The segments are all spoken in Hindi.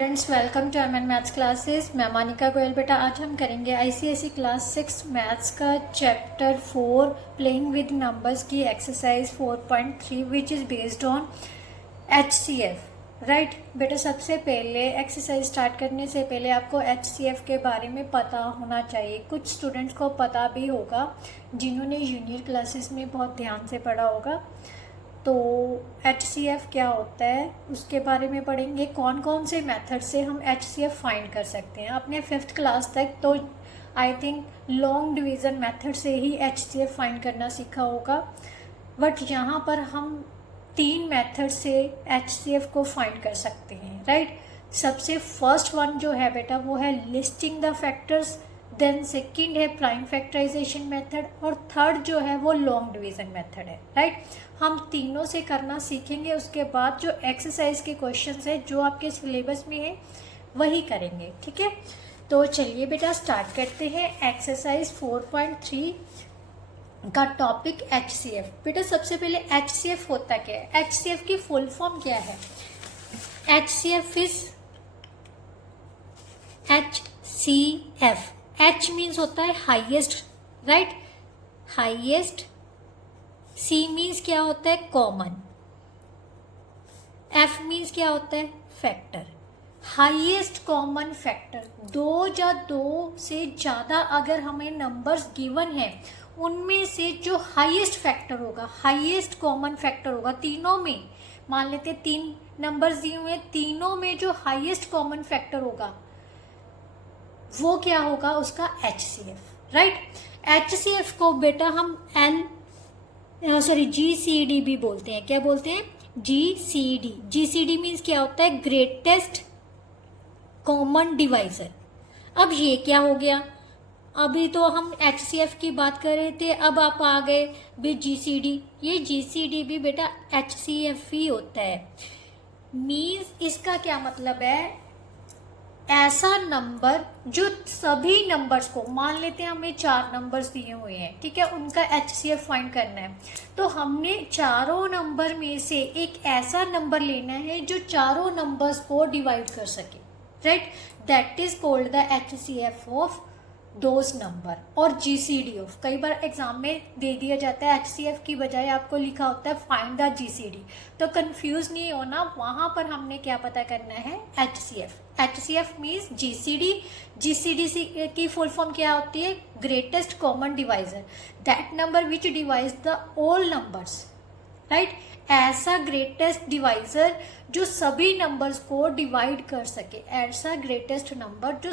Friends, welcome to MN maths classes. मैं मानिका गोयल। बेटा आज हम करेंगे आईसीएसई क्लास 6 मैथ्स का चैप्टर 4 प्लेइंग विद नंबर्स की exercise 4.3 which is based on HCF. Right बेटा, सबसे पहले एक्सरसाइज स्टार्ट करने से पहले आपको एचसीएफ के बारे में पता होना चाहिए। कुछ स्टूडेंट्स को पता भी होगा जिन्होंने जूनियर क्लासेस में बहुत ध्यान से पढ़ा होगा। तो HCF क्या होता है उसके बारे में पढ़ेंगे। कौन कौन से मेथड से हम HCF फाइंड कर सकते हैं। आपने 5th क्लास तक तो I think long division method से ही HCF फाइंड करना सीखा होगा, बट यहाँ पर हम 3 मेथड से HCF को फाइंड कर सकते हैं। राइट, सबसे फर्स्ट वन जो है बेटा वो है listing the factors, then second है प्राइम फैक्टराइजेशन मेथड, और थर्ड जो है वो लॉन्ग डिवीज़न मेथड है। राइट, हम तीनों से करना सीखेंगे। उसके बाद जो एक्सरसाइज के क्वेश्चंस है जो आपके सिलेबस में है वही करेंगे। ठीक है, तो चलिए बेटा स्टार्ट करते हैं। एक्सरसाइज 4.3 का टॉपिक HCF। बेटा सबसे पहले HCF होता क्या है, HCF की फुल फॉर्म क्या है। HCF is HCF। H means होता है highest, right, highest. C means क्या होता है, कॉमन। F मीन्स क्या होता है, फैक्टर। हाईएस्ट कॉमन फैक्टर, दो से ज़्यादा अगर हमें नंबर्स गिवन है उनमें से जो हाईएस्ट फैक्टर होगा, हाईएस्ट कॉमन फैक्टर होगा तीनों में। मान लेते 3 नंबर्स दिए हुए, तीनों में जो हाईएस्ट कॉमन फैक्टर होगा वो क्या होगा, उसका HCF। राइट, HCF को बेटा हम GCD भी बोलते हैं। क्या बोलते हैं, GCD। GCD मीन्स क्या होता है, ग्रेटेस्ट कॉमन डिवाइजर। अब ये क्या हो गया, अभी तो हम HCF की बात कर रहे थे, अब आप आ गए भी GCD। ये GCD भी बेटा HCF ही होता है। मीन्स इसका क्या मतलब है, ऐसा नंबर जो सभी नंबर्स को, मान लेते हैं हमें 4 नंबर्स दिए हुए हैं, ठीक है, उनका HCF फाइंड करना है। तो हमने चारों नंबर में से एक ऐसा नंबर लेना है जो चारों नंबर्स को डिवाइड कर सके। Right, that is called the HCF of those number और GCD ऑफ। कई बार एग्जाम में दे दिया जाता है HCF की बजाय आपको लिखा होता है फाइंड द GCD, तो कंफ्यूज नहीं होना, वहां पर हमने क्या पता करना है, HCF। HCF means GCD। GCD की फुल फॉर्म क्या होती है, greatest common divisor, that number which divide the all numbers. Right, ऐसा ग्रेटेस्ट डिवाइजर जो सभी नंबर्स को डिवाइड कर सके, ऐसा ग्रेटेस्ट नंबर जो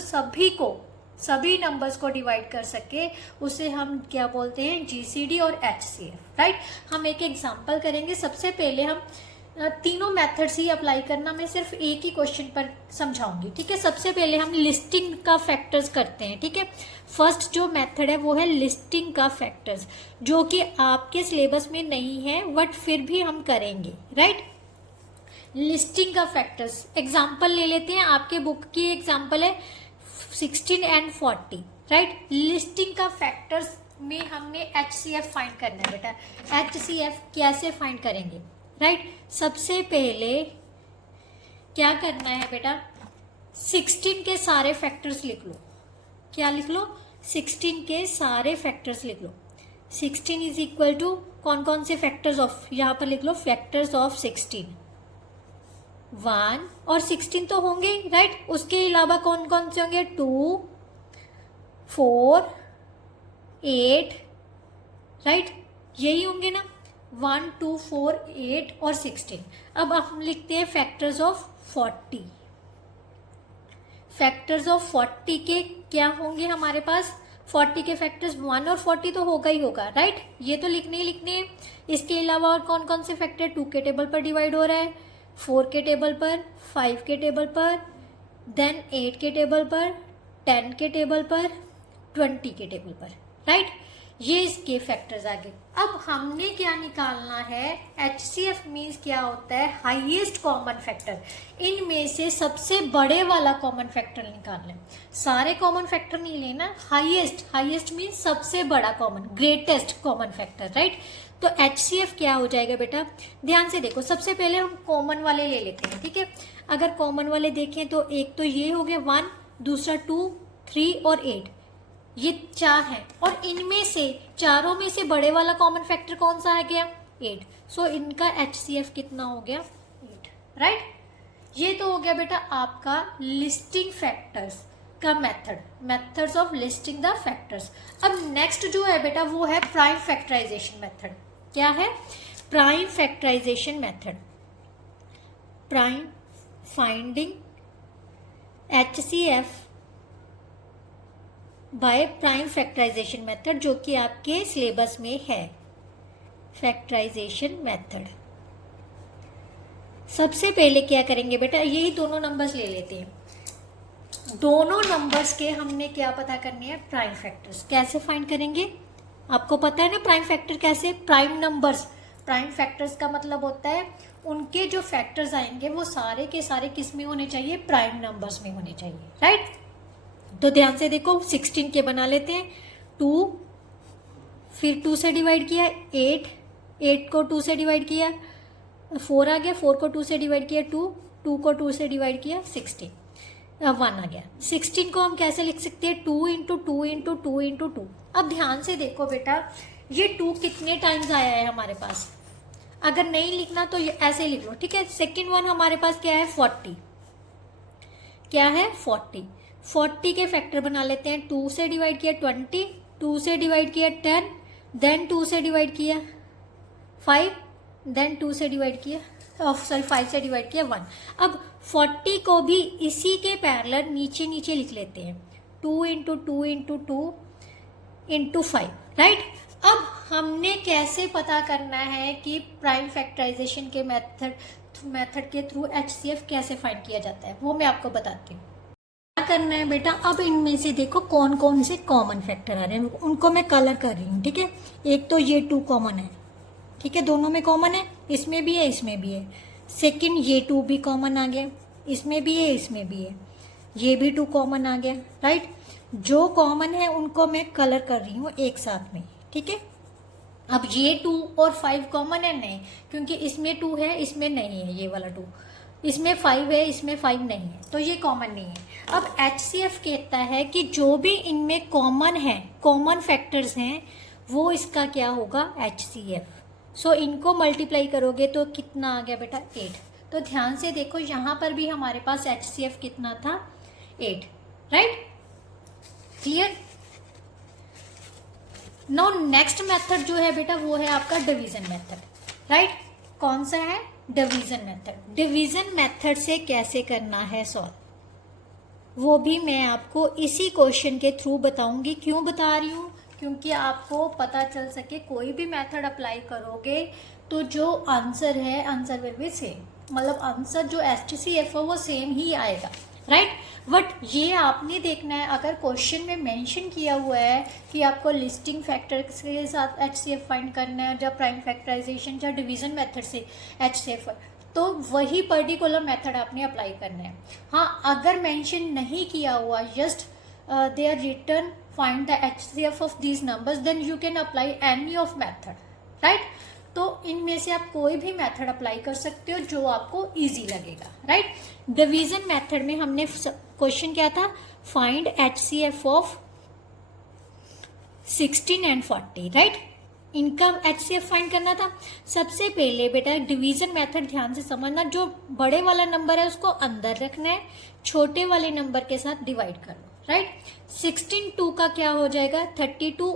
सभी नंबर्स को डिवाइड कर सके, उसे हम क्या बोलते हैं, GCD और HCF। राइट, हम एक एग्जांपल करेंगे। सबसे पहले हम तीनों मेथड्स ही अप्लाई करना, मैं सिर्फ एक ही क्वेश्चन पर समझाऊंगी। ठीक है, सबसे पहले हम लिस्टिंग का फैक्टर्स करते हैं। ठीक है, फर्स्ट जो मेथड है वो है लिस्टिंग का फैक्टर्स, जो कि आपके सिलेबस में नहीं है बट फिर भी हम करेंगे। राइट, लिस्टिंग का फैक्टर्स एग्जाम्पल ले लेते हैं। आपके बुक की एग्जाम्पल है 16 and 40। राइट, लिस्टिंग का फैक्टर्स में हमने HCF फाइंड करना है बेटा। HCF कैसे फाइंड करेंगे, राइट, सबसे पहले क्या करना है बेटा, 16 के सारे फैक्टर्स लिख लो। क्या लिख लो, 16 के सारे फैक्टर्स लिख लो। 16 इज इक्वल टू कौन कौन से फैक्टर्स ऑफ, यहाँ पर लिख लो फैक्टर्स ऑफ 16, 1 और 16 तो होंगे। राइट, उसके अलावा कौन कौन से होंगे, 2, 4, 8। राइट, यही होंगे ना, 1, 2, 4, 8 और 16। अब हम लिखते हैं फैक्टर्स ऑफ 40। फैक्टर्स ऑफ 40 के क्या होंगे हमारे पास, 40 के फैक्टर्स 1 और 40 तो होगा ही होगा। राइट, ये तो लिखने ही लिखने हैं। इसके अलावा और कौन कौन से फैक्टर 2 के टेबल पर डिवाइड हो रहा है, 4 के टेबल पर, 5 के टेबल पर, देन 8 के टेबल पर, 10 के टेबल पर, 20 के टेबल पर। राइट, ये इसके फैक्टर्स आ गए। अब हमने क्या निकालना है, HCF मीन्स क्या होता है, हाईएस्ट कॉमन फैक्टर। इनमें से सबसे बड़े वाला कॉमन फैक्टर निकालना है। सारे कॉमन फैक्टर नहीं लेना, हाईएस्ट मीन्स सबसे बड़ा common, greatest common factor. Right, तो HCF क्या हो जाएगा बेटा, ध्यान से देखो। सबसे पहले हम कॉमन वाले ले लेते हैं। ठीक है, अगर कॉमन वाले देखें तो एक तो ये हो गया 1, दूसरा 2, 3 और 8, ये 4 है। और इनमें से चारों में से बड़े वाला कॉमन फैक्टर कौन सा आ गया? 8। सो इनका HCF कितना हो गया? 8, राइट। ये तो हो गया बेटा आपका लिस्टिंग फैक्टर्स का methods of listing the factors. अब नेक्स्ट जो है बेटा वो है प्राइम फैक्टराइजेशन मेथड। क्या है? Prime factorisation method. Prime finding HCF by prime factorisation method, जो कि आपके सिलेबस में है। फैक्टराइजेशन मेथड सबसे पहले क्या करेंगे बेटा, यही दोनों नंबर्स ले लेते हैं। दोनों नंबर्स के हमने क्या पता करने हैं? Prime factors. कैसे फाइंड करेंगे? आपको पता है ना प्राइम फैक्टर कैसे? प्राइम नंबर्स, प्राइम फैक्टर्स का मतलब होता है उनके जो फैक्टर्स आएंगे वो सारे के सारे किस में होने चाहिए? प्राइम नंबर्स में होने चाहिए, राइट। तो ध्यान से देखो, 16 के बना लेते हैं। 2, फिर 2 से डिवाइड किया 8 को 2 से डिवाइड किया 4 आ गया, 4 को 2 से डिवाइड किया 2 को 2 से डिवाइड किया 16, 1 आ गया। 16 को हम कैसे लिख सकते हैं? 2 इंटू 2 इंटू 2 इंटू 2। अब ध्यान से देखो बेटा, ये 2 कितने टाइम्स आया है हमारे पास? अगर नहीं लिखना तो ये ऐसे लिख लो, ठीक है। सेकेंड वन हमारे पास क्या है? 40। क्या है? 40 के फैक्टर बना लेते हैं। 2 से डिवाइड किया 20, 2 से डिवाइड किया 10, देन 2 से डिवाइड किया 5, देन 2 से डिवाइड किया 5 से डिवाइड किया 1। अब 40 को भी इसी के पैरेलल नीचे नीचे लिख लेते हैं। 2 इंटू 2 इंटू 2 इंटू 5, राइट। अब हमने कैसे पता करना है कि प्राइम फैक्टराइजेशन के मेथड के थ्रू HCF कैसे फाइंड किया जाता है, वो मैं आपको बताती हूँ। क्या करना है बेटा, अब इनमें से देखो कौन कौन से कॉमन फैक्टर आ रहे हैं, उनको मैं कलर कर रही हूँ, ठीक है। एक तो ये 2 कॉमन है, ठीक है, दोनों में कॉमन है, इसमें भी है इसमें भी है। सेकंड ये 2 भी कॉमन आ गया, इसमें भी है इसमें भी है। ये भी 2 कॉमन आ गया, राइट। जो कॉमन है उनको मैं कलर कर रही हूँ एक साथ में, ठीक है। अब ये 2 और 5 कॉमन है? नहीं, क्योंकि इसमें 2 है इसमें नहीं है, ये वाला 2, इसमें 5 है इसमें 5 नहीं है, तो ये कॉमन नहीं है। अब HCF कहता है कि जो भी इनमें कॉमन है, कॉमन फैक्टर्स हैं, वो इसका क्या होगा? HCF। सो इनको मल्टीप्लाई करोगे तो कितना आ गया बेटा? 8। तो ध्यान से देखो, यहाँ पर भी हमारे पास HCF कितना था? 8, right. Clear? Now next method जो है बेटा वो है आपका डिवीजन मेथड, राइट। कौन सा है? Division method. डिवीजन मेथड से कैसे करना है सॉल्व, वो भी मैं आपको इसी क्वेश्चन के थ्रू बताऊंगी। क्यों बता रही हूँ? क्योंकि आपको पता चल सके कोई भी मेथड अप्लाई करोगे तो जो आंसर है, आंसर विल बी सेम, मतलब आंसर जो HCF है वो सेम ही आएगा, राइट। बट ये आपने देखना है, अगर क्वेश्चन में मेंशन किया हुआ है कि आपको लिस्टिंग फैक्टर्स के साथ HCF फाइंड करना है, या प्राइम फैक्टराइजेशन या डिवीजन मेथड से HCF, तो वही पर्टिकुलर मेथड आपने अप्लाई करना है। हाँ, अगर मेंशन नहीं किया हुआ, just they are written find the HCF of these numbers, then you can apply any of method, right. तो इनमें से आप कोई भी मेथड अप्लाई कर सकते हो जो आपको इजी लगेगा, राइट। डिवीजन मेथड में हमने क्वेश्चन क्या था? Find HCF of 16 and 40, right. इनका HCF फाइंड करना था। सबसे पहले बेटा डिवीजन मेथड ध्यान से समझना, जो बड़े वाला नंबर है उसको अंदर रखना है, छोटे वाले नंबर के साथ डिवाइड कर लो, राइट। 16 2 का क्या हो जाएगा? 32,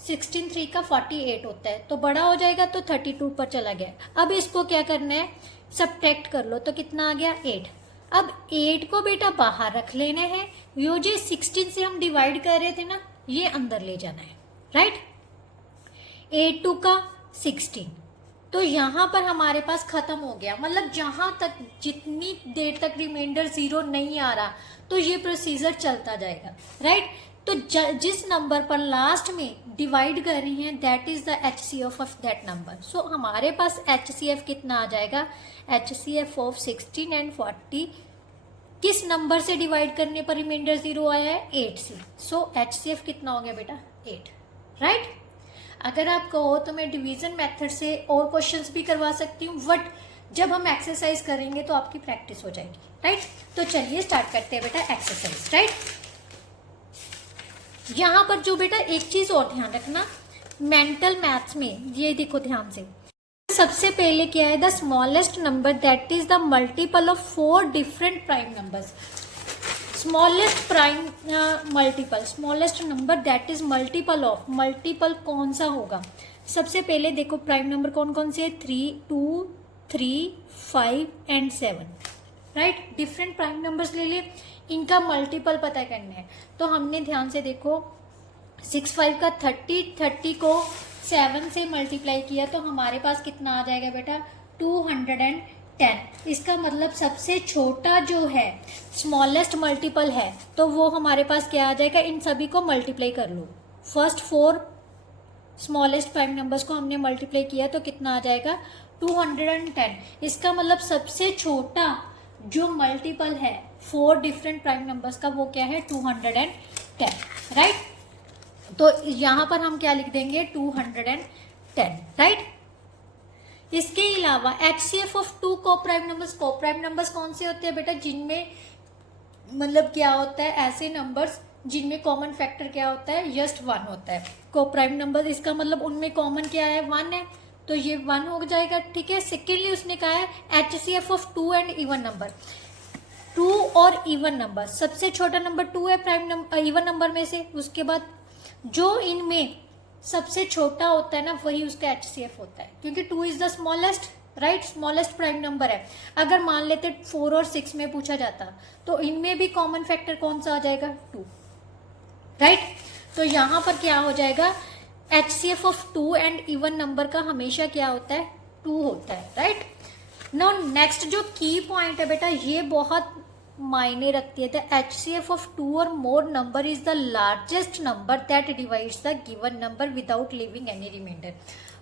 16 3 का 48 होता है, तो बड़ा हो जाएगा तो 32 पर चला गया। अब इसको क्या करना है? सब्ट्रैक्ट कर लो, तो कितना आ गया? 8। अब 8 को बेटा बाहर रख लेना है, यो जो 16 से हम डिवाइड कर रहे थे ना, ये अंदर ले जाना है, राइट। 8 2 का 16, तो यहाँ पर हमारे पास खत्म हो गया, मतलब जहां तक जितनी देर तक रिमाइंडर 0 नहीं आ रहा तो ये प्रोसीजर चलता जाएगा, राइट। तो जिस नंबर पर लास्ट में डिवाइड कर रही हैं that is the HCF of that number. So हमारे पास HCF कितना आ जाएगा? HCF ऑफ 16 एंड 40 किस नंबर से डिवाइड करने पर रिमाइंडर 0 आया है? 8 से। सो HCF कितना हो गया बेटा? 8, राइट। अगर आप कहो तो मैं डिवीजन मेथड से और क्वेश्चंस भी करवा सकती हूँ, बट जब हम एक्सरसाइज करेंगे तो आपकी प्रैक्टिस हो जाएगी, राइट। तो चलिए स्टार्ट करते हैं बेटा एक्सरसाइज, राइट। यहाँ पर जो बेटा एक चीज और ध्यान रखना, मेंटल मैथ्स में ये देखो ध्यान से, सबसे पहले क्या है, the smallest number that is the multiple of 4 different prime numbers. Smallest prime multiple, smallest number that is multiple of, multiple कौन सा होगा। सबसे पहले देखो प्राइम नंबर कौन कौन से है, 3, 2, 3, 5 and 7, right. Different prime numbers ले लिए, इनका मल्टीपल पता करना है। तो हमने ध्यान से देखो 6, 5 का 30, 30 को 7 से मल्टीप्लाई किया तो हमारे पास कितना आ जाएगा बेटा, 210। इसका मतलब सबसे छोटा जो है, स्मॉलेस्ट मल्टीपल है, तो वो हमारे पास क्या आ जाएगा, इन सभी को मल्टीप्लाई कर लो। फर्स्ट 4 स्मॉलेस्ट प्राइम नंबर्स को हमने मल्टीप्लाई किया तो कितना आ जाएगा, 210। इसका मतलब सबसे छोटा जो मल्टीपल है 4 डिफरेंट प्राइम नंबर्स का, वो क्या है, 210, राइट। तो यहां पर हम क्या लिख देंगे, 210, राइट। इसके अलावा HCF of 2 coprime numbers, coprime numbers कौन से होते हैं बेटा, जिनमें मतलब क्या होता है, ऐसे नंबर्स जिनमें कॉमन फैक्टर क्या होता है, जस्ट 1 होता है। कोप्राइम नंबर, इसका मतलब उनमें कॉमन क्या है, 1 है, तो ये 1 हो जाएगा, ठीक है। सेकेंडली उसने कहा है HCF of 2 and even number, 2 और इवन नंबर, सबसे छोटा नंबर 2 है प्राइम नंबर इवन नंबर में से, उसके बाद जो इनमें सबसे छोटा होता है ना वही उसका HCF होता है, क्योंकि 2 is the smallest, right, smallest prime number है। अगर मान लेते 4 और 6 में पूछा जाता तो इनमें भी कॉमन फैक्टर कौन सा आ जाएगा, 2, राइट। तो यहां पर क्या हो जाएगा, HCF of 2 and even number का हमेशा क्या होता है, 2 होता है, राइट। नाउ नेक्स्ट जो की पॉइंट है बेटा, ये बहुत मायने रखती है। द HCF ऑफ 2 और more number is the largest number that divides the given number without leaving any remainder.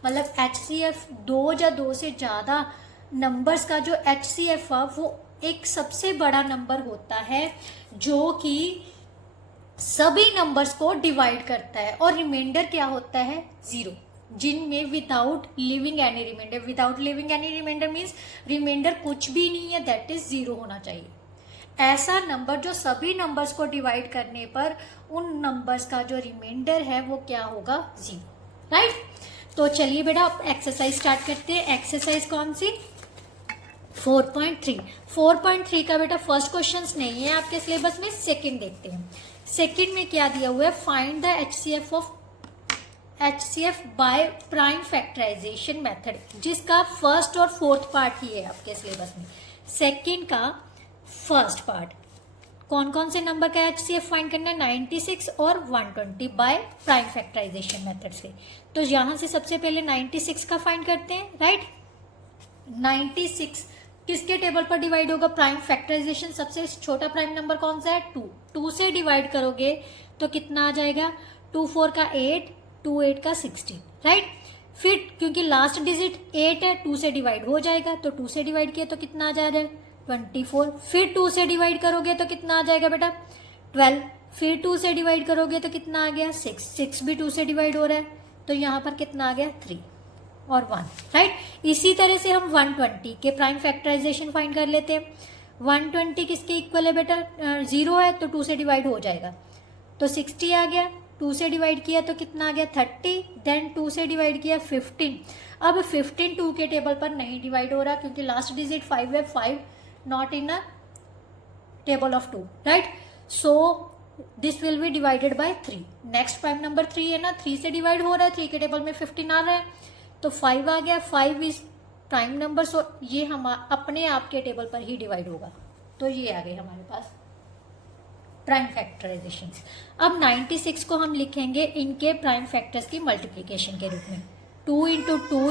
मतलब HCF 2 या 2 से ज्यादा नंबर्स का जो HCF है वो एक सबसे बड़ा नंबर होता है जो कि सभी नंबर्स को डिवाइड करता है, और रिमाइंडर क्या होता है, 0, जिनमें without leaving any remainder. Without leaving any remainder means remainder कुछ भी नहीं है, दैट इज 0 होना चाहिए। ऐसा नंबर जो सभी नंबर्स को डिवाइड करने पर उन नंबर्स का जो रिमाइंडर है वो क्या होगा, 0, राइट। तो चलिए बेटा एक्सरसाइज स्टार्ट करते हैं। एक्सरसाइज कौन सी, 4.3। 4.3 का बेटा फर्स्ट क्वेश्चन नहीं है आपके सिलेबस में, सेकंड देखते हैं। सेकंड में क्या दिया हुआ है, find the HCF by prime factorisation method, जिसका फर्स्ट और फोर्थ पार्ट ही है आपके सिलेबस में। सेकंड का फर्स्ट पार्ट, कौन कौन से नंबर का HCF फाइंड करना है, 96 और 120 बाय प्राइम फैक्टराइजेशन मेथड से। तो यहां से सबसे पहले 96 का फाइंड करते हैं, राइट। 96 किसके टेबल पर डिवाइड होगा, प्राइम फैक्टराइजेशन, सबसे छोटा प्राइम नंबर कौन सा है, 2, 2 से डिवाइड करोगे तो कितना आ जाएगा, 2 4 का 8, 2 8 का 16, राइट। फिर क्योंकि लास्ट डिजिट 8 है, 2 से डिवाइड हो जाएगा, तो 2 से डिवाइड किया तो कितना आ जाएगा, 24। फिर 2 से डिवाइड करोगे तो कितना आ जाएगा बेटा, 12। फिर 2 से डिवाइड करोगे तो कितना आ गया, 6, 6 भी 2 से डिवाइड हो रहा है, तो यहाँ पर कितना आ गया, 3 और 1, राइट। इसी तरह से हम 120 के प्राइम फैक्टराइजेशन फाइंड कर लेते हैं। 120 किसके इक्वल है बेटा, 0 है, तो 2 से डिवाइड हो जाएगा, तो 60 आ गया। 2 से डिवाइड किया तो कितना आ गया, 30। देन 2 से डिवाइड किया 15। अब 15 2 के टेबल पर नहीं डिवाइड हो रहा क्योंकि लास्ट डिजिट 5 है, 5 not in a table of 2, right. So this will be divided by 3। Next prime number 3 है ना, 3 से डिवाइड हो रहा है, 3 के टेबल में 15 आ रहा है, तो 5 आ गया। 5 इज प्राइम नंबर, सो ये हम अपने आप के टेबल पर ही डिवाइड होगा, तो ये आ गए हमारे पास प्राइम फैक्टराइजेशन। अब 96 को हम लिखेंगे इनके प्राइम फैक्टर्स की मल्टीप्लीकेशन के रूप में, 2 into 2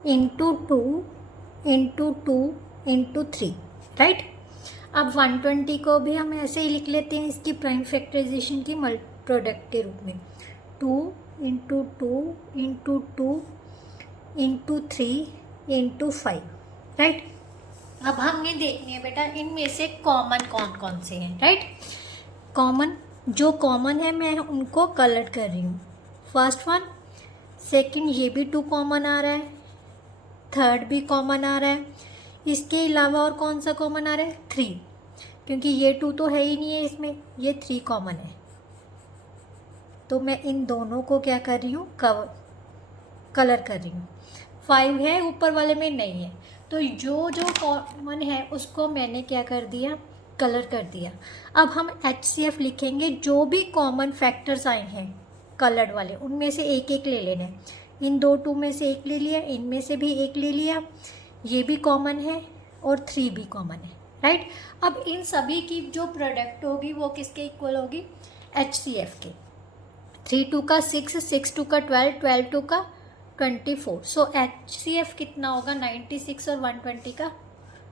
into 2 into 2 into 3, right. अब 120 को भी हम ऐसे ही लिख लेते हैं इसकी प्राइम फैक्टराइजेशन की प्रोडक्ट के रूप में, 2 into 2 into 2 into 3 into 5, right. अब हमने देखनी है बेटा इनमें से कॉमन कौन कौन से हैं, राइट। कॉमन जो कॉमन है मैं उनको कलर कर रही हूँ। फर्स्ट वन सेकंड ये भी 2 कॉमन आ रहा है, थर्ड भी कॉमन आ रहा है, इसके अलावा और कौन सा कॉमन आ रहा है, 3, क्योंकि ये 2 तो है ही नहीं है इसमें, ये 3 कॉमन है। तो मैं इन दोनों को क्या कर रही हूँ, कलर कर रही हूँ। 5 है, ऊपर वाले में नहीं है, तो जो जो कॉमन है उसको मैंने क्या कर दिया, कलर कर दिया। अब हम HCF लिखेंगे, जो भी कॉमन फैक्टर्स आए हैं कलर्ड वाले उनमें से एक एक ले लेने। इन 2 में से एक ले लिया, इनमें से भी एक ले लिया, ये भी कॉमन है और 3 भी कॉमन है, राइट। अब इन सभी की जो प्रोडक्ट होगी वो किसके इक्वल होगी, HCF के। 3 2 का 6, 6 2 का 12, 12 2 का 24। सो HCF कितना होगा, 96 और 120 का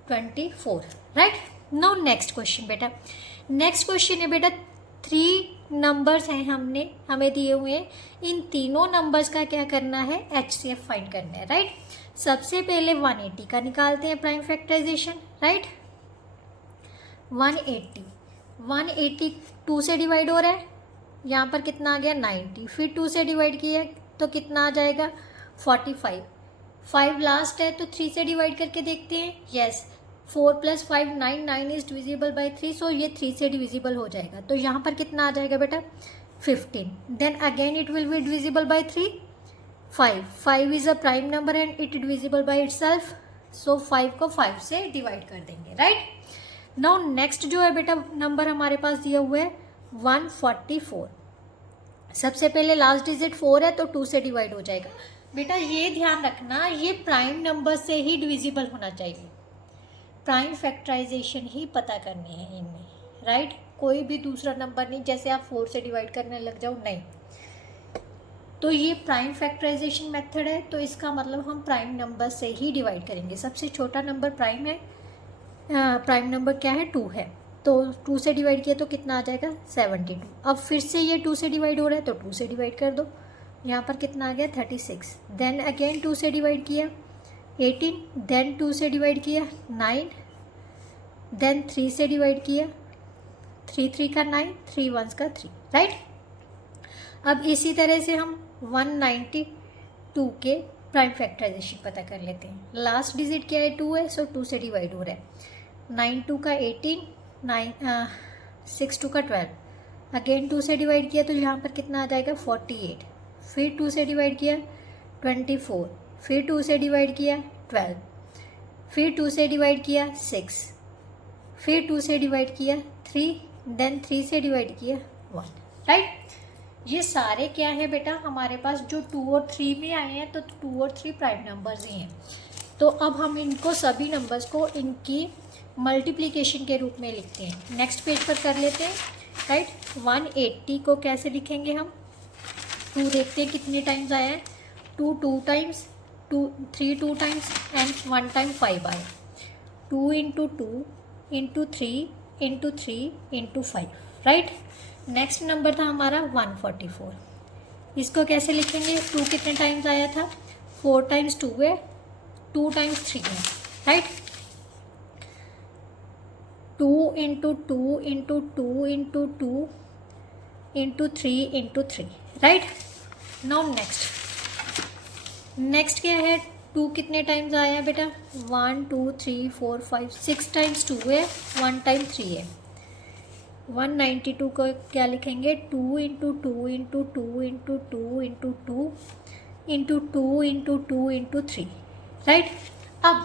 24, राइट। नाउ नेक्स्ट क्वेश्चन बेटा, नेक्स्ट क्वेश्चन है बेटा 3 नंबर्स हैं हमें दिए हुए हैं, इन तीनों नंबर्स का क्या करना है, HCF फाइंड करना है, राइट। सबसे पहले 180 का निकालते हैं प्राइम फैक्टराइजेशन, राइट। 180 2 से डिवाइड हो रहा है, यहाँ पर कितना आ गया 90, फिर 2 से डिवाइड किया तो कितना आ जाएगा 45, 5 लास्ट है तो 3 से डिवाइड करके देखते हैं, यस 4 + 5 9, 9 इज डिविजिबल बाई 3, सो ये 3 से डिविजिबल हो जाएगा। तो यहाँ पर कितना आ जाएगा बेटा 15, then again it will be divisible by 3, 5 is a prime number and it divisible by itself, so 5 को 5 से डिवाइड कर देंगे, राइट। नाउ नेक्स्ट जो है बेटा नंबर हमारे पास दिया हुआ है 144। सबसे पहले लास्ट डिजिट 4 है तो 2 से डिवाइड हो जाएगा। बेटा ये ध्यान रखना, ये प्राइम नंबर से ही डिविजिबल होना चाहिए, प्राइम फैक्टराइजेशन ही पता करनी है इनमें, राइट। कोई भी दूसरा नंबर नहीं, जैसे आप 4 से डिवाइड करने लग जाओ, नहीं। तो ये प्राइम फैक्टराइजेशन मेथड है, तो इसका मतलब हम प्राइम नंबर से ही डिवाइड करेंगे। सबसे छोटा नंबर प्राइम है, प्राइम नंबर क्या है 2 है, तो 2 से डिवाइड किया तो कितना आ जाएगा 72। अब फिर से ये 2 से डिवाइड हो रहा है तो 2 से डिवाइड कर दो, यहाँ पर कितना आ गया 36, देन अगेन 2 से डिवाइड किया 18, देन 2 से डिवाइड किया 9, देन 3 से डिवाइड किया, 3 3 का 9, 3 1 का 3, राइट। अब इसी तरह से हम 192 के प्राइम फैक्टराइजेशन पता कर लेते हैं। लास्ट डिजिट क्या है 2 है, सो 2 से डिवाइड हो रहा है, 9 2 का 18, 6 2 का 12, अगेन 2 से डिवाइड किया तो यहाँ पर कितना आ जाएगा 48, फिर 2 से डिवाइड किया 24, फिर 2 से डिवाइड किया 12, फिर 2 से डिवाइड किया 6, फिर 2 से डिवाइड किया 3, देन 3 से डिवाइड किया 1, राइट। ये सारे क्या है बेटा हमारे पास जो 2 और 3 में आए हैं, तो 2 और 3 प्राइम नंबर्स ही हैं। तो अब हम इनको सभी नंबर्स को इनकी मल्टीप्लिकेशन के रूप में लिखते हैं। नेक्स्ट पेज पर कर लेते हैं, राइट। 180 को कैसे लिखेंगे हम, 2 देखते हैं कितने टाइम्स आया है, 2 2 टाइम्स, 3 2 टाइम्स एंड 1 टाइम 5 आया, 2 × 2 × 3 × 3 × 5, राइट। नेक्स्ट नंबर था हमारा 144, इसको कैसे लिखेंगे, 2 कितने टाइम्स आया था, 4 टाइम्स 2 है, 2 टाइम्स 3 है, राइट। 2 × 2 × 2 × 2 × 3 × 3, राइट। नाउ नेक्स्ट क्या है, 2 कितने टाइम्स आया है बेटा, 1 2 3 4 5 6 टाइम्स 2 है, 1 टाइम 3 है। 192 को क्या लिखेंगे, 2 × 2 × 2 × 2 × 2 × 2 × 2 × 3, राइट। अब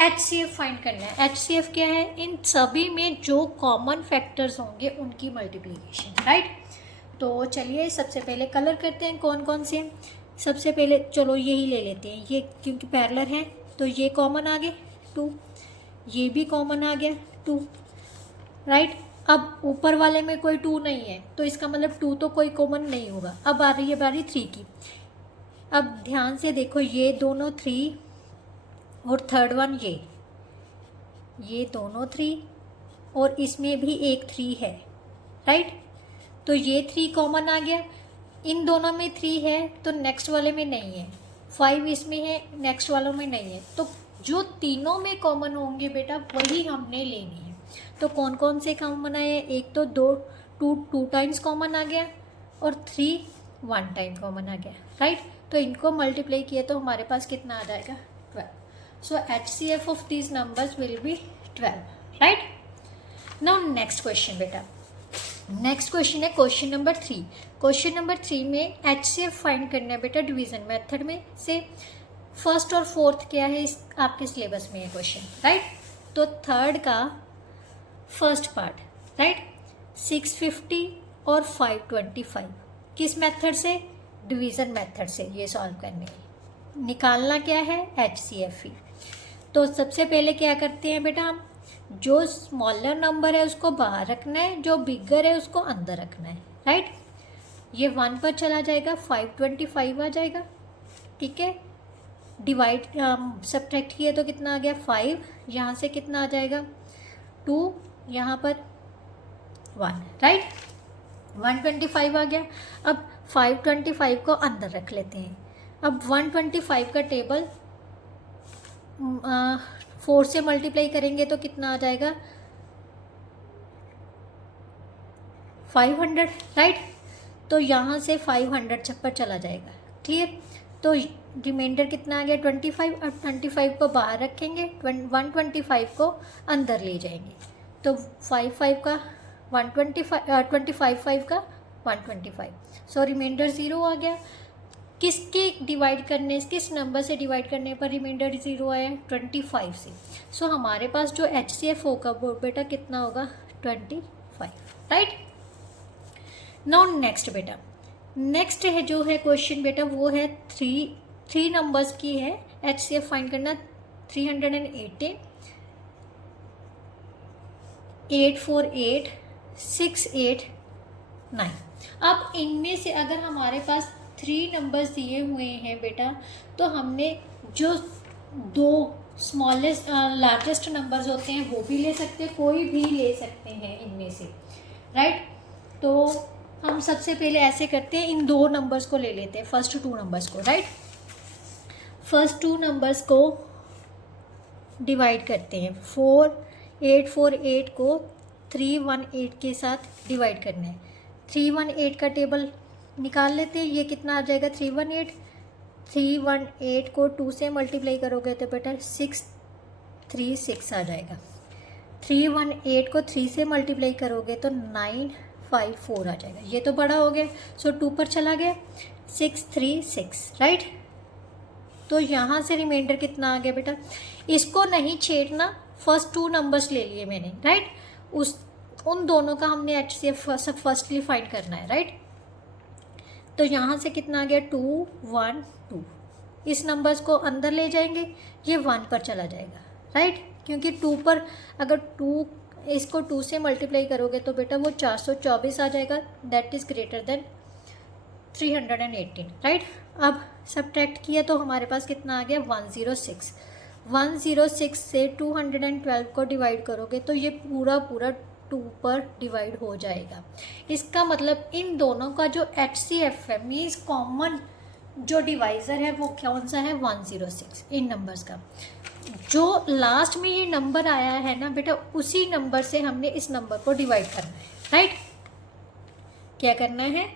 HCF फाइंड करना है। HCF क्या है, इन सभी में जो कॉमन फैक्टर्स होंगे उनकी मल्टीप्लिकेशन, राइट। तो चलिए सबसे पहले कलर करते हैं कौन कौन से हैं। सबसे पहले चलो यही ले लेते हैं, ये क्योंकि पैरेलल है तो ये कॉमन आ गए 2, ये भी कॉमन आ गया 2, राइट। अब ऊपर वाले में कोई 2 नहीं है तो इसका मतलब 2 तो कोई कॉमन नहीं होगा। अब आ रही है बारी 3 की। अब ध्यान से देखो, ये दोनों 3 और थर्ड वन ये दोनों 3 और इसमें भी एक 3 है, राइट। तो ये 3 कॉमन आ गया, इन दोनों में 3 है तो नेक्स्ट वाले में नहीं है, 5 इसमें है नेक्स्ट वालों में नहीं है। तो जो तीनों में कॉमन होंगे बेटा वही हमने लेनी है। तो कौन कौन से कॉमन आए, एक तो 2 टाइम्स कॉमन आ गया और 3 1 टाइम कॉमन आ गया, राइट। तो इनको मल्टीप्लाई किए तो हमारे पास कितना आ जाएगा 12. सो HCF of these numbers will be 12, right. Now next question बेटा, नेक्स्ट क्वेश्चन है क्वेश्चन नंबर 3. क्वेश्चन नंबर 3 में HCF फाइंड करना है बेटा डिवीजन मेथड में से. फर्स्ट और फोर्थ क्या है इस आपके सिलेबस में ये क्वेश्चन, राइट. तो थर्ड का फर्स्ट पार्ट, राइट, 650 और 525 किस मेथड से, डिवीज़न मेथड से ये सॉल्व करने हैं. निकालना क्या है HCF ही. तो सबसे पहले क्या करते हैं बेटा, हम जो स्मॉलर नंबर है उसको बाहर रखना है, जो बिगर है उसको अंदर रखना है, राइट. ये 1 पर चला जाएगा, 525 आ जाएगा, ठीक है. डिवाइड सब्ट्रैक्ट किया तो कितना आ गया 5, यहाँ से कितना आ जाएगा 2, यहाँ पर 1, राइट. 125 आ गया. अब 525 को अंदर रख लेते हैं. अब 125 का टेबल 4 से मल्टीप्लाई करेंगे तो कितना आ जाएगा 500, राइट. तो यहाँ से 500 छप्पर चला जाएगा, क्लियर. तो रिमाइंडर कितना आ गया 25. अब 25 को बाहर रखेंगे, 125 को अंदर ले जाएंगे तो 5 का 125, 25 का 125. सो रिमाइंडर 0 आ गया. किसके डिवाइड करने, किस नंबर से डिवाइड करने पर रिमाइंडर 0 आया 25 से. सो हमारे पास जो HCF होगा वो बेटा कितना होगा 25, राइट. नाउ नेक्स्ट बेटा, नेक्स्ट है जो है क्वेश्चन बेटा वो है 3 नंबर्स की है. HCF फाइंड करना 318, 848, 689. अब इनमें से अगर हमारे पास 3 नंबर्स दिए हुए हैं बेटा तो हमने जो 2 स्मॉलेस्ट लार्जेस्ट नंबर्स होते हैं वो भी ले सकते हैं, कोई भी ले सकते हैं इनमें से, राइट. तो हम सबसे पहले ऐसे करते हैं, इन 2 नंबर्स को ले लेते हैं, फर्स्ट 2 नंबर्स को, राइट. फर्स्ट 2 नंबर्स को डिवाइड करते हैं. 848 को 318 के साथ डिवाइड करना है. 318 का टेबल निकाल लेते हैं. ये कितना आ जाएगा 318 को 2 से मल्टीप्लाई करोगे तो बेटा 636 आ जाएगा. 318 को 3 से मल्टीप्लाई करोगे तो 954 आ जाएगा. ये तो बड़ा हो गया, सो 2 पर चला गया 636, राइट. तो यहाँ से रिमाइंडर कितना आ गया बेटा, इसको नहीं छेड़ना, फर्स्ट 2 नंबर्स ले लिए मैंने, राइट. उन दोनों का हमने HCF फर्स्टली फाइंड करना है, राइट. तो यहाँ से कितना आ गया 212. इस नंबर्स को अंदर ले जाएंगे, ये 1 पर चला जाएगा, राइट. क्योंकि 2 पर अगर 2 इसको 2 से मल्टीप्लाई करोगे तो बेटा वो 424 आ जाएगा, that is greater than 318, right. अब सब्ट्रैक्ट किया तो हमारे पास कितना आ गया 106. 106 से 212 को डिवाइड करोगे तो ये पूरा 2 पर डिवाइड हो जाएगा. इसका मतलब इन दोनों का जो HCF है मीन्स कॉमन जो डिवाइज़र है वो कौन सा है 106. इन नंबर्स का जो लास्ट में ये नंबर आया है ना बेटा, उसी नंबर से हमने इस नंबर को डिवाइड करना है, राइट. क्या करना है,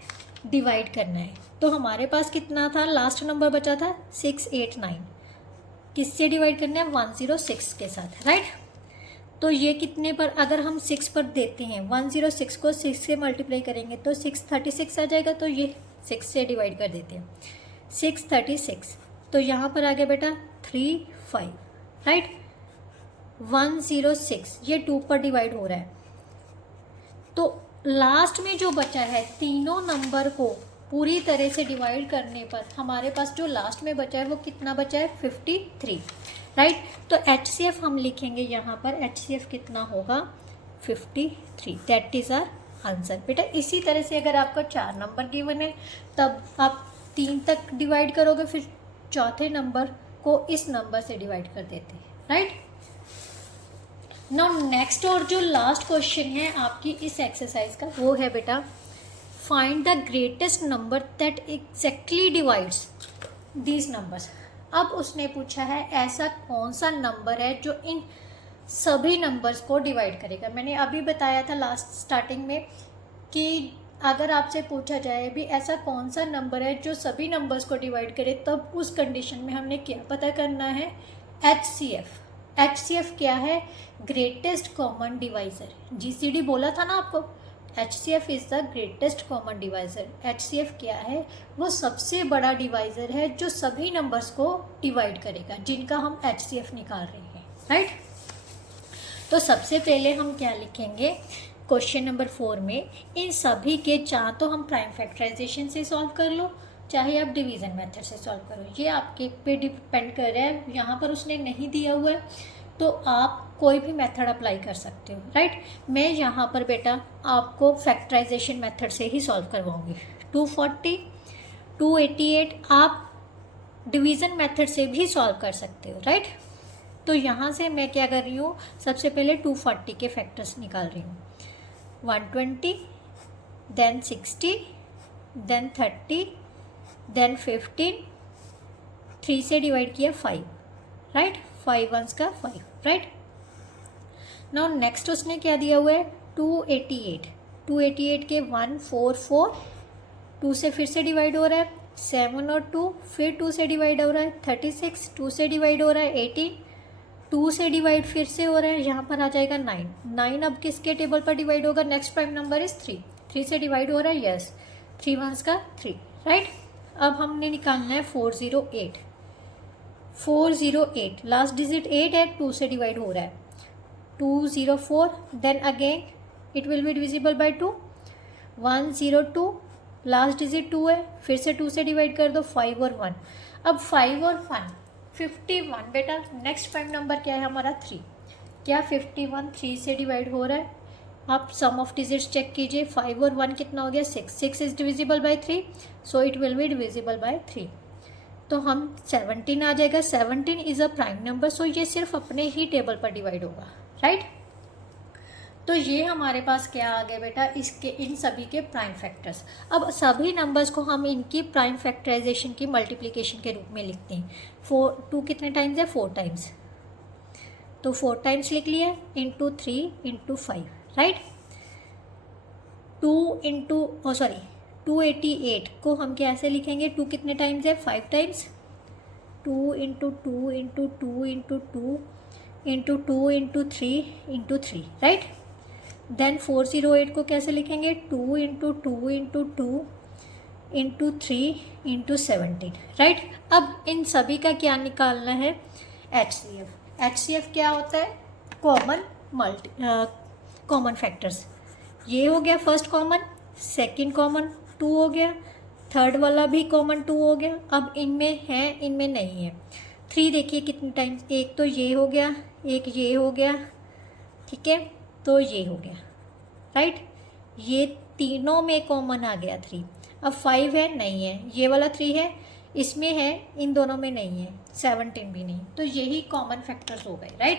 डिवाइड करना है. तो हमारे पास कितना था, लास्ट नंबर बचा था 689. किससे डिवाइड करना है 106 के साथ, राइट. तो ये कितने पर, अगर हम 6 पर देते हैं 106 को 6 से मल्टीप्लाई करेंगे तो 636 आ जाएगा. तो ये 6 से डिवाइड कर देते हैं 636. तो यहाँ पर आ गया बेटा 35, राइट. 106 ये 2 पर डिवाइड हो रहा है. तो लास्ट में जो बचा है तीनों नंबर को पूरी तरह से डिवाइड करने पर हमारे पास जो लास्ट में बचा है वो कितना बचा है 53, राइट. तो HCF हम लिखेंगे यहाँ पर, HCF कितना होगा 53, दैट इज़ आवर आंसर. बेटा इसी तरह से अगर आपका 4 नंबर गिवन है तब आप 3 तक डिवाइड करोगे, फिर चौथे नंबर को इस नंबर से डिवाइड कर देते हैं, राइट. नाउ नेक्स्ट और जो लास्ट क्वेश्चन है आपकी इस एक्सरसाइज का वो है बेटा find the greatest number that exactly divides these numbers. अब उसने पूछा है ऐसा कौन सा नंबर है जो इन सभी नंबर्स को डिवाइड करेगा. मैंने अभी बताया था लास्ट स्टार्टिंग में कि अगर आपसे पूछा जाए भी ऐसा कौन सा नंबर है जो सभी नंबर्स को डिवाइड करे, तब उस कंडीशन में हमने क्या पता करना है, HCF। HCF क्या है, ग्रेटेस्ट कॉमन डिवाइज़र। GCD बोला था ना आपको, HCF is the greatest common divisor. HCF क्या है, वो सबसे बड़ा डिवाइज़र है जो सभी नंबर्स को डिवाइड करेगा, जिनका हम HCF निकाल रहे हैं, राइट। तो सबसे पहले हम क्या लिखेंगे, क्वेश्चन नंबर 4 में इन सभी के, चाहे तो हम प्राइम फैक्टराइजेशन से सॉल्व कर लो, चाहे आप डिवीज़न मेथड से सॉल्व करो, ये आपके पे डिपेंड कर रहा है। यहाँ पर उसने नहीं दिया हुआ है तो आप कोई भी मेथड अप्लाई कर सकते हो, राइट। मैं यहाँ पर बेटा आपको फैक्टराइजेशन मेथड से ही सॉल्व करवाऊँगी। 240, 288 आप डिवीज़न मेथड से भी सॉल्व कर सकते हो, राइट। तो यहाँ से मैं क्या कर रही हूँ, सबसे पहले 240 के फैक्टर्स निकाल रही हूँ। 120, देन 60, देन 30, देन 15, 3 से डिवाइड किया 5, राइट। 5 वंस का 5, राइट। नाउ नेक्स्ट उसने क्या दिया हुआ है, 288। 288 के 1, 4, 4, 2 से फिर से डिवाइड हो रहा है, 7 और 2 फिर 2 से डिवाइड हो रहा है, 36, 2 से डिवाइड हो रहा है, 18, 2 से डिवाइड फिर से हो रहा है, यहाँ पर आ जाएगा 9। 9 अब किसके टेबल पर डिवाइड होगा, नेक्स्ट प्राइम नंबर इज 3। 3 से डिवाइड हो रहा है, यस, 3 वंस का 3, राइट। अब हमने निकालना है 408। 408 लास्ट डिजिट 8 है, 2 से डिवाइड हो रहा है, 204, then again it will be divisible by 2। 102 last digit 2 है, फिर से 2 से डिवाइड कर दो, 5 और 1। अब 5 और 1 51 बेटा। नेक्स्ट प्राइम नंबर क्या है हमारा, 3। क्या 51 3 से डिवाइड हो रहा है, आप सम ऑफ डिजिट्स चेक कीजिए, 5 और 1 कितना हो गया, 6। 6 is divisible by 3, so it will be divisible bye 3। तो हम 17 आ जाएगा। 17 इज़ अ प्राइम नंबर, सो ये सिर्फ अपने ही टेबल पर डिवाइड होगा, राइट। तो ये हमारे पास क्या आ गया बेटा, इसके इन सभी के प्राइम फैक्टर्स। अब सभी नंबर्स को हम इनकी प्राइम फैक्टराइजेशन की मल्टीप्लिकेशन के रूप में लिखते हैं। 2 कितने टाइम्स है, 4 टाइम्स, तो 4 टाइम्स लिख लिया, इंटू 3 इंटू 5, राइट। 288 को हम कैसे लिखेंगे, 2 कितने टाइम्स है, 5 times, 2 into 2 into 2 into 2 into 2 into 3 into 3, right. Then 408 को कैसे लिखेंगे, 2 into 2 into 2 into 3 into 17, right. अब इन सभी का क्या निकालना है, HCF। HCF क्या होता है, कॉमन फैक्टर्स। ये हो गया फर्स्ट कॉमन, सेकंड कॉमन 2 हो गया, थर्ड वाला भी कॉमन 2 हो गया। अब इनमें है, इनमें नहीं है। 3 देखिए कितने टाइम्स, एक तो ये हो गया, एक ये हो गया, ठीक है, तो ये हो गया, राइट। ये तीनों में कॉमन आ गया 3। अब 5 है, नहीं है, ये वाला 3 है, इसमें है, इन दोनों में नहीं है, 17 भी नहीं, तो यही कॉमन फैक्टर्स हो गए, राइट।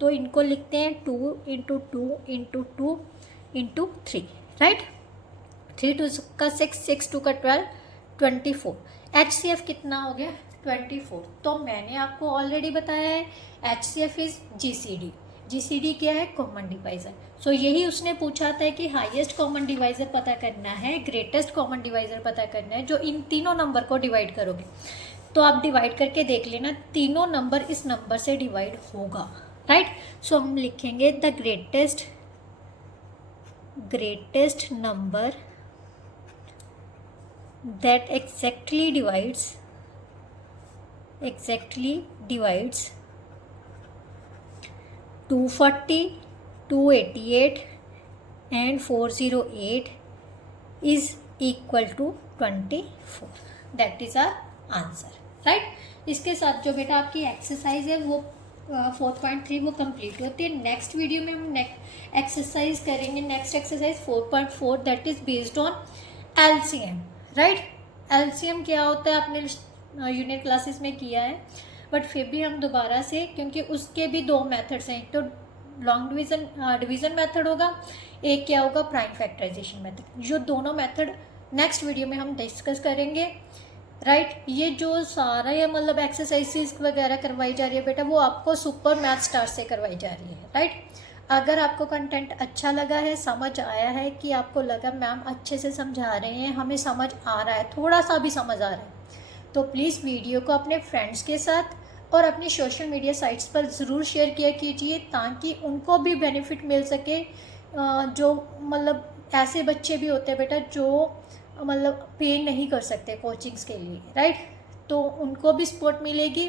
तो इनको लिखते हैं 2 इंटू 2 इंटू 2 इंटू 3, राइट। 3 2 का 6, 6 2 का 12, 24। HCF कितना हो गया, 24। तो मैंने आपको ऑलरेडी बताया है HCF इज GCD। GCD क्या है, कॉमन डिवाइज़र। सो यही उसने पूछा था कि हाईएस्ट कॉमन डिवाइज़र पता करना है, ग्रेटेस्ट कॉमन डिवाइज़र पता करना है, जो इन तीनों नंबर को डिवाइड करोगे। तो आप डिवाइड करके देख लेना, तीनों नंबर इस नंबर से डिवाइड होगा, राइट। सो हम लिखेंगे the greatest number that exactly divides 240, 288 and 408 is equal to 24. That is our answer, right? इसके साथ जो बेटा आपकी एक्सरसाइज है वो 4.3 वो कंप्लीट होती है। नेक्स्ट वीडियो में हम एक्सरसाइज करेंगे, next exercise 4.4 that is based on LCM, right. LCM क्या होता है आपने यूनिट क्लासेस में किया है, बट फिर भी हम दोबारा से, क्योंकि उसके भी 2 मेथड्स हैं, एक तो लॉन्ग डिवीज़न मेथड होगा, एक क्या होगा, प्राइम फैक्टराइजेशन मेथड। जो दोनों मेथड नेक्स्ट वीडियो में हम डिस्कस करेंगे, राइट। ये जो सारा या मतलब एक्सरसाइजेस वगैरह करवाई जा रही है बेटा, वो आपको सुपर मैथ स्टार से करवाई जा रही है, राइट। अगर आपको कंटेंट अच्छा लगा है, समझ आया है, कि आपको लगा मैम अच्छे से समझा रहे हैं, हमें समझ आ रहा है, थोड़ा सा भी समझ आ रहा है, तो प्लीज़ वीडियो को अपने फ्रेंड्स के साथ और अपनी सोशल मीडिया साइट्स पर ज़रूर शेयर किया कीजिए, ताकि उनको भी बेनिफिट मिल सके। जो मतलब ऐसे बच्चे भी होते हैं बेटा जो मतलब पे नहीं कर सकते कोचिंग्स के लिए, राइट, तो उनको भी सपोर्ट मिलेगी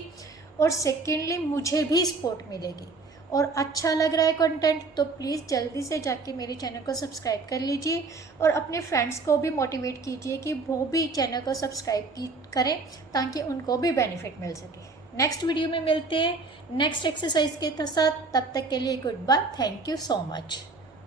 और सेकेंडली मुझे भी सपोर्ट मिलेगी। और अच्छा लग रहा है कंटेंट तो प्लीज़ जल्दी से जाके मेरे चैनल को सब्सक्राइब कर लीजिए और अपने फ्रेंड्स को भी मोटिवेट कीजिए कि वो भी चैनल को सब्सक्राइब करें, ताकि उनको भी बेनिफिट मिल सके। नेक्स्ट वीडियो में मिलते हैं नेक्स्ट एक्सरसाइज के साथ, तब तक के लिए goodbye, thank you so much.